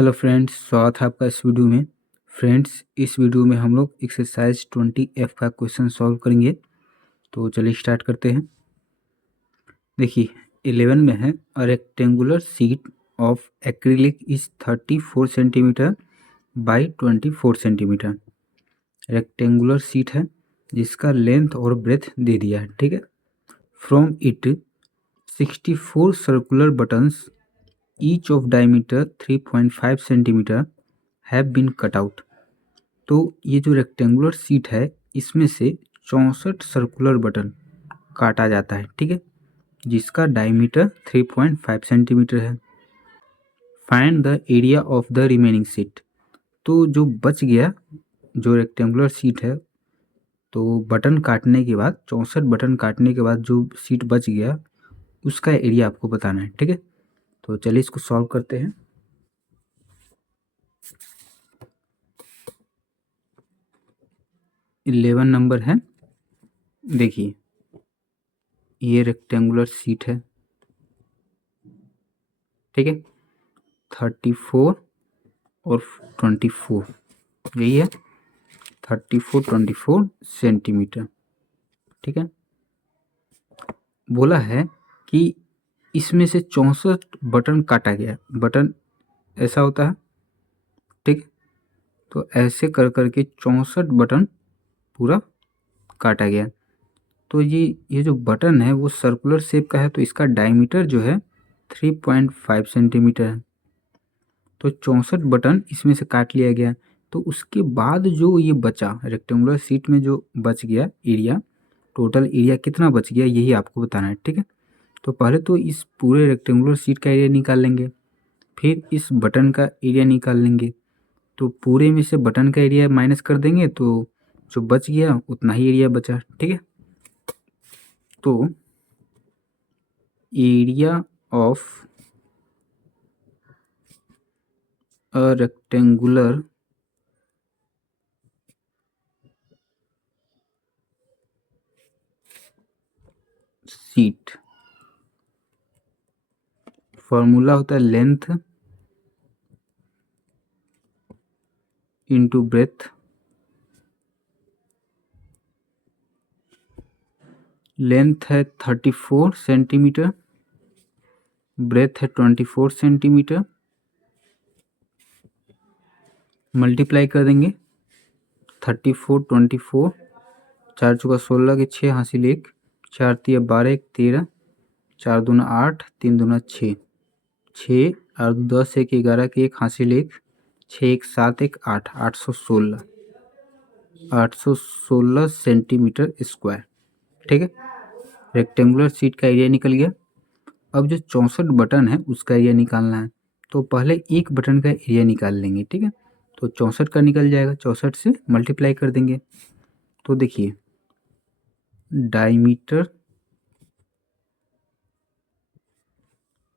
Hello friends, स्वागत है आपका इस वीडियो में। फ्रेंड्स, इस वीडियो में हम लोग एक्सरसाइज 20F का क्वेश्चन सॉल्व करेंगे। तो चलिए स्टार्ट करते हैं। देखिए 11 में है, a rectangular sheet of acrylic is 34 centimetre by 24 centimetre. Rectangular sheet है जिसका लेंथ और ब्रेथ दे दिया है, ठीक है। From it 64 circular buttons each of diameter 3.5 centimetre have been cut out. तो ये जो रेक्टेंगुलर शीट है इसमें से 64 सर्कुलर बटन काटा जाता है, ठीक है, जिसका डायमीटर 3.5 सेंटीमीटर है। Find the area of the remaining sheet. तो जो बच गया, जो रेक्टेंगुलर शीट है, तो बटन काटने के बाद 64 बटन काटने के बाद जो शीट बच गया उसका एरिया आपको बताना है, ठीक है। तो चलिए इसको सॉल्व करते हैं। इलेवन नंबर है, देखिए ये रेक्टेंगुलर शीट है, ठीक है। 34 और 24 यही है, 34 सेंटीमीटर, ठीक है। बोला है कि इसमें से 64 बटन काटा गया। बटन ऐसा होता है, ठीक। तो ऐसे कर करके 64 बटन पूरा काटा गया। तो ये जो बटन है वो सर्कुलर शेप का है, तो इसका डायमीटर जो है 3.5 सेंटीमीटर है। तो 64 बटन इसमें से काट लिया गया। तो उसके बाद जो ये बचा रेक्टेंगुलर शीट में जो बच गया एरिया, टोटल एरिया कितना बच गया यही आपको बताना है, ठीक है। तो पहले तो इस पूरे रेक्टेंगुलर शीट का एरिया निकाल लेंगे, फिर इस बटन का एरिया निकाल लेंगे। तो पूरे में से बटन का एरिया माइनस कर देंगे तो जो बच गया उतना ही एरिया बचा, ठीक है। तो area of a rectangular sheet, formula होता है लेंथ इंटू ब्रेथ। लेंथ है 34 सेंटीमीटर, ब्रेथ है 24 सेंटीमीटर। मल्टीप्लाई कर देंगे 34 24, 4 चौका 16 के 6 हासिल 1, 4 तिया 12 1 13, 4 दूना 8, 3 दूना 6, 6 और 10 1 11 के 1 हासिल 1, 6 1 7 1 8, 816 सेंटीमीटर स्क्वायर, ठीक है। रेक्टेंगुलर शीट का एरिया निकल गया। अब जो 64 बटन है उसका एरिया निकालना है। तो पहले एक बटन का एरिया निकाल लेंगे, ठीक है। तो 64 का निकल जाएगा, 64 से मल्टीप्लाई कर देंगे। तो देखिए डायमीटर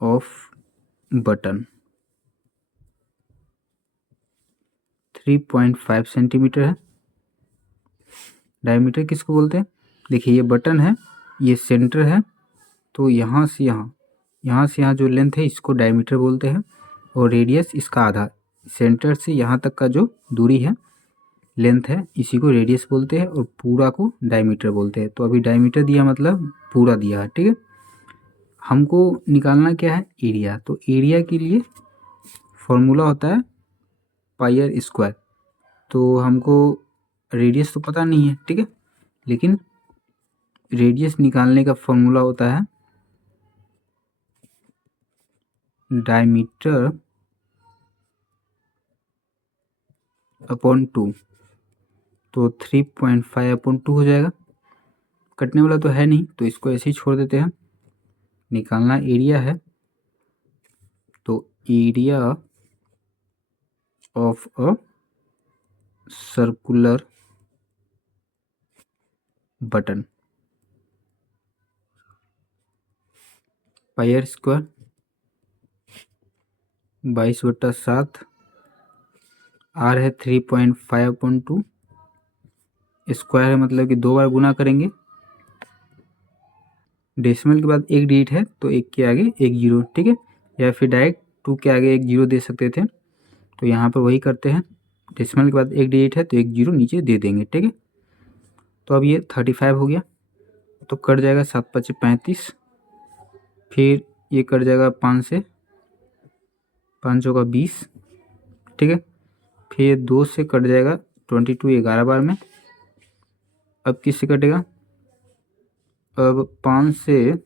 ऑफ बटन 3.5 सेंटीमीटर है। डायमीटर किसको बोलते हैं? देखिए ये बटन है, ये सेंटर है, तो यहाँ से यहाँ जो लेंथ है इसको डायमीटर बोलते हैं, और रेडियस इसका आधा, सेंटर से यहाँ तक का जो दूरी है लेंथ है इसी को रेडियस बोलते हैं, और पूरा को डायमीटर बोलते हैं। तो अभी डायमीटर दिया मतलब पूरा दिया है, ठीक है। हमको निकालना क्या है? एरिया। तो एरिया के लिए फॉर्मूला होता है पाई आर स्क्वायर। तो हमको रेडियस तो पता नहीं है, ठीक है, लेकिन रेडियस निकालने का फॉर्मूला होता है डायमीटर अपॉन 2। तो 3.5 अपॉन 2 हो जाएगा। कटने वाला तो है नहीं तो इसको ऐसे ही छोड़ देते हैं। निकालना एरिया है, तो area of a circular button pi r square 22/7, r है 3.5 अपॉन 2, स्क्वायर है मतलब कि 2 बार गुना करेंगे। डेसिमल के बाद एक डिजिट है तो एक के आगे एक जीरो, ठीक है, या फिर डायरेक्ट 2 के आगे एक जीरो दे सकते थे। तो यहाँ पर वही करते हैं, डेसिमल के बाद एक डिजिट है तो एक जीरो नीचे दे देंगे, ठीक है। तो अब ये 35 हो गया, तो कट जाएगा 7 पचे 35, फिर ये कट जाएगा 5 से, 5 का 20, ठीक है। फिर 2 से कट जाएगा 22 11 बार में। अब किससे कटेगा, अब 5 से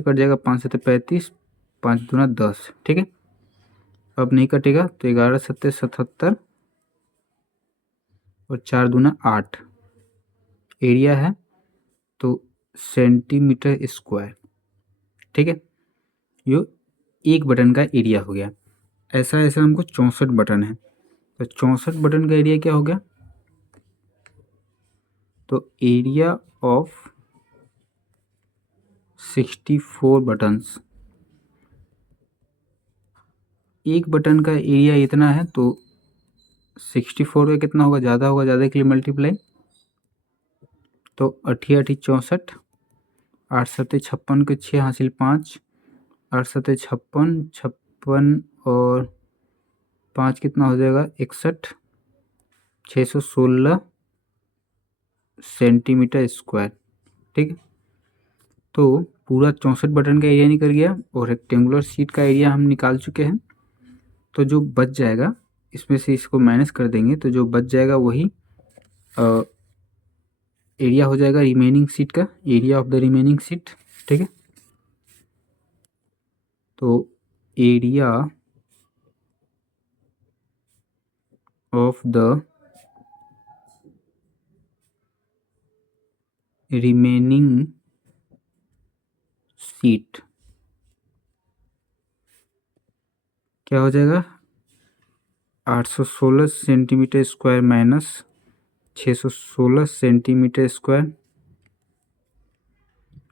कट जाएगा, 5 से 35, 5 दूना 10, ठीक है। अब नहीं कटेगा तो 11 सत्ते 77 और 4 दूना 8 एरिया है तो सेंटीमीटर स्क्वायर, ठीक है। ये एक बटन का एरिया हो गया। ऐसा ऐसा हमको 64 बटन है, तो 64 बटन का एरिया क्या हो गया, तो एरिया ऑफ 64 बटन्स, एक बटन का एरिया इतना है तो 64 का कितना होगा, ज़्यादा होगा, ज़्यादा के लिए मल्टीप्लाई, तो 88 64, 8 सत्ते 56 के 6 हासिल 5, 8 सत्ते 56, 56 और 5 कितना हो जाएगा 61, 616 सेंटीमीटर स्क्वायर, ठीक है। तो पूरा 64 बटन का एरिया निकल गया और रेक्टेंगुलर शीट का एरिया हम निकाल चुके हैं। तो जो बच जाएगा इसमें से इसको माइनस कर देंगे तो जो बच जाएगा वही एरिया हो जाएगा रिमेनिंग सीट का, area of the remaining seat, ठीक है। तो area of the remaining seat क्या हो जाएगा, 816 centimetre square minus 616 centimetre square,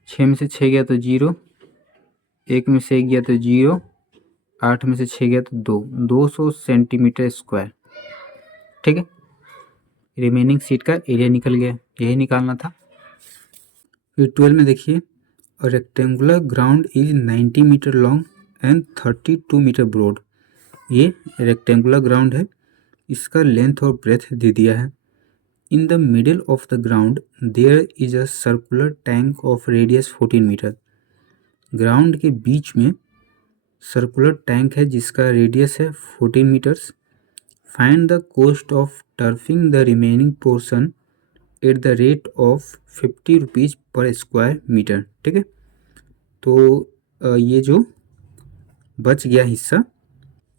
6 में से 6 गया तो 0, 1 में से 1 गया तो 0, 8 में से 6 गया तो 2, 200 सेंटीमीटर स्क्वायर, ठीक है। रिमेनिंग सीट का एरिया निकल गया, यही निकालना था। फिर 12 में देखिए, rectangular ground is 90 metre long and 32 metre broad. ये रेक्टेंगुलर ग्राउंड है, इसका लेंथ और ब्रेथ दे दिया है। In the middle of the ground there is a circular tank of radius 14 metre. ग्राउंड के बीच में सर्कुलर टैंक है जिसका रेडियस है 14 metres. Find the cost of turfing the remaining portion at the rate of 50 rupees per square metre, ठीक है। तो ये जो बच गया हिस्सा,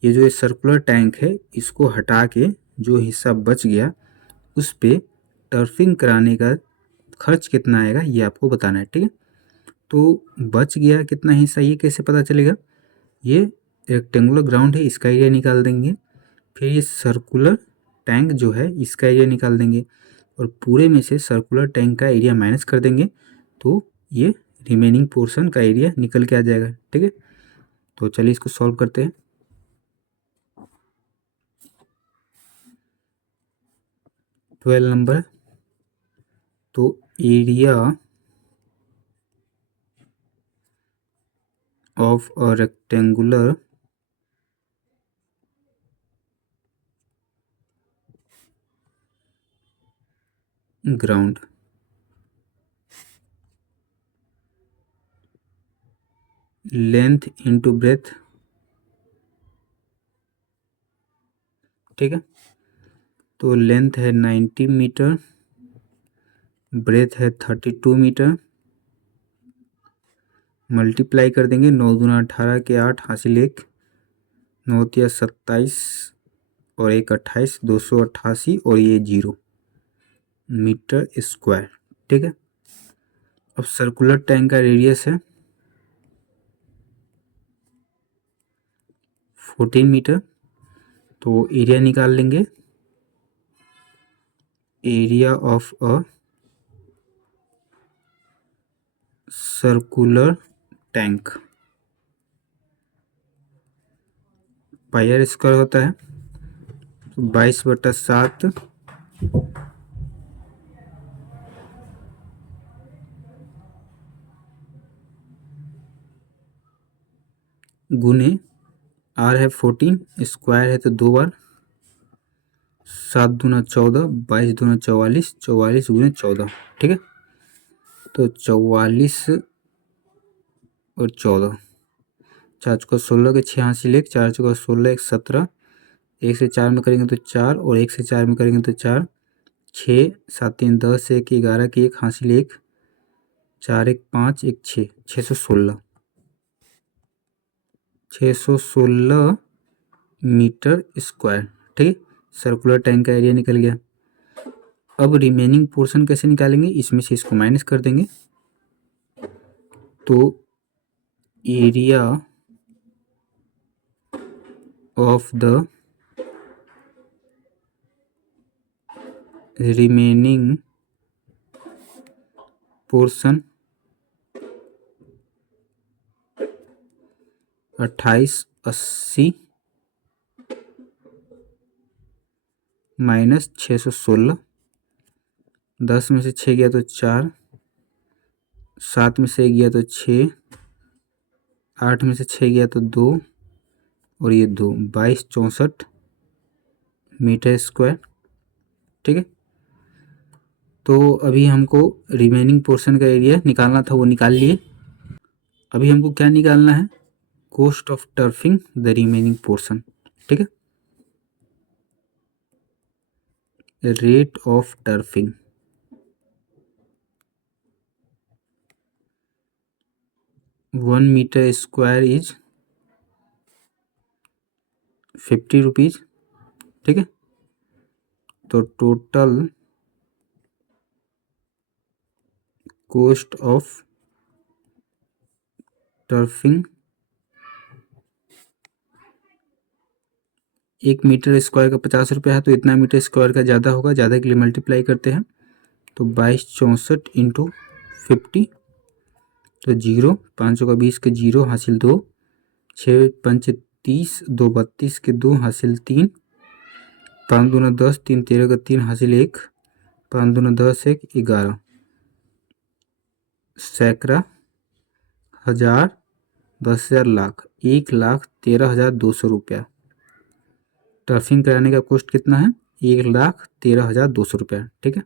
ये जो सर्कुलर टैंक है इसको हटा के जो हिस्सा बच गया उस पे टर्फिंग कराने का खर्च कितना आएगा ये आपको बताना है, ठीक है। तो बच गया कितना हिस्सा ये कैसे पता चलेगा, ये रेक्टेंगुलर ग्राउंड है इसका एरिया निकाल देंगे, फिर ये सर्कुलर टैंक जो है इसका एरिया निकाल देंगे और पूरे में से सर्कुलर टैंक का एरिया माइनस कर देंगे तो ये रिमेनिंग पोर्शन का एरिया निकल के आ जाएगा, ठीक है। तो चलिए इसको सॉल्व करते हैं। 12 नंबर, तो area of a rectangular ground length into breadth, ठीक है। तो लेंथ है 90 मीटर, ब्रेथ है 32 मीटर, मल्टीप्लाई कर देंगे, 9 दूना 18 के 8 हासिल 1, 9 तिया 27 और 1 28, 288 और ये 0 मीटर स्क्वायर, ठीक है। अब सर्कुलर टैंक का रेडियस है 14 मीटर, तो एरिया निकाल लेंगे, area of a circular tank pi r square होता है 22/7 गुने आर है 14, स्क्वायर है तो 2 बार, 7 दूना 14, 22 दूना 44, 44 गुने 14, ठीक है। तो 44 और 14, 4 चौका 16 के 6 हासिल 1, 4 चौका 16 1 17, 1 से 4 में करेंगे तो 4 और 1 से 4 में करेंगे तो 4, 6 7 3 10 1 11 की 1 हासिल 1, 4 1 5 1 6, 616, 616 मीटर स्क्वायर, ठीक है। सर्कुलर टैंक का एरिया निकल गया। अब रिमेनिंग पोर्शन कैसे निकालेंगे, इसमें से इसको माइनस कर देंगे। तो area of the remaining portion 2880 minus 616, 10 में से 6 गया तो 4, 7 में से 1 गया तो 6, 8 में से 6 गया तो 2 और ये 2, 2264 मीटर स्क्वायर, ठीक है। तो अभी हमको रिमेनिंग पोर्शन का एरिया निकालना था, वो निकाल लिए। अभी हमको क्या निकालना है, cost of turfing the remaining portion, ठीक है। Rate of turfing 1 metre square is 50 rupees, ठीक है। तो total cost of turfing 1 metre square का 50 रुपया है, तो इतना मीटर स्क्वायर का ज़्यादा होगा, ज़्यादा के लिए मल्टीप्लाई करते हैं। तो 2264 इंटू 50, तो 0, 5 का 20 के 0 हासिल 2, 6 5 30, 2 32 के 2 हासिल 3, 5 दूना 10, 3 13 का 3 हासिल 1, 5 दूना 10 1 11, सैकड़ा, हजार, 10,000, लाख, 1,13,200 रुपया। टर्फिंग कराने का कॉस्ट कितना है, 1,13,200 रुपया, ठीक है।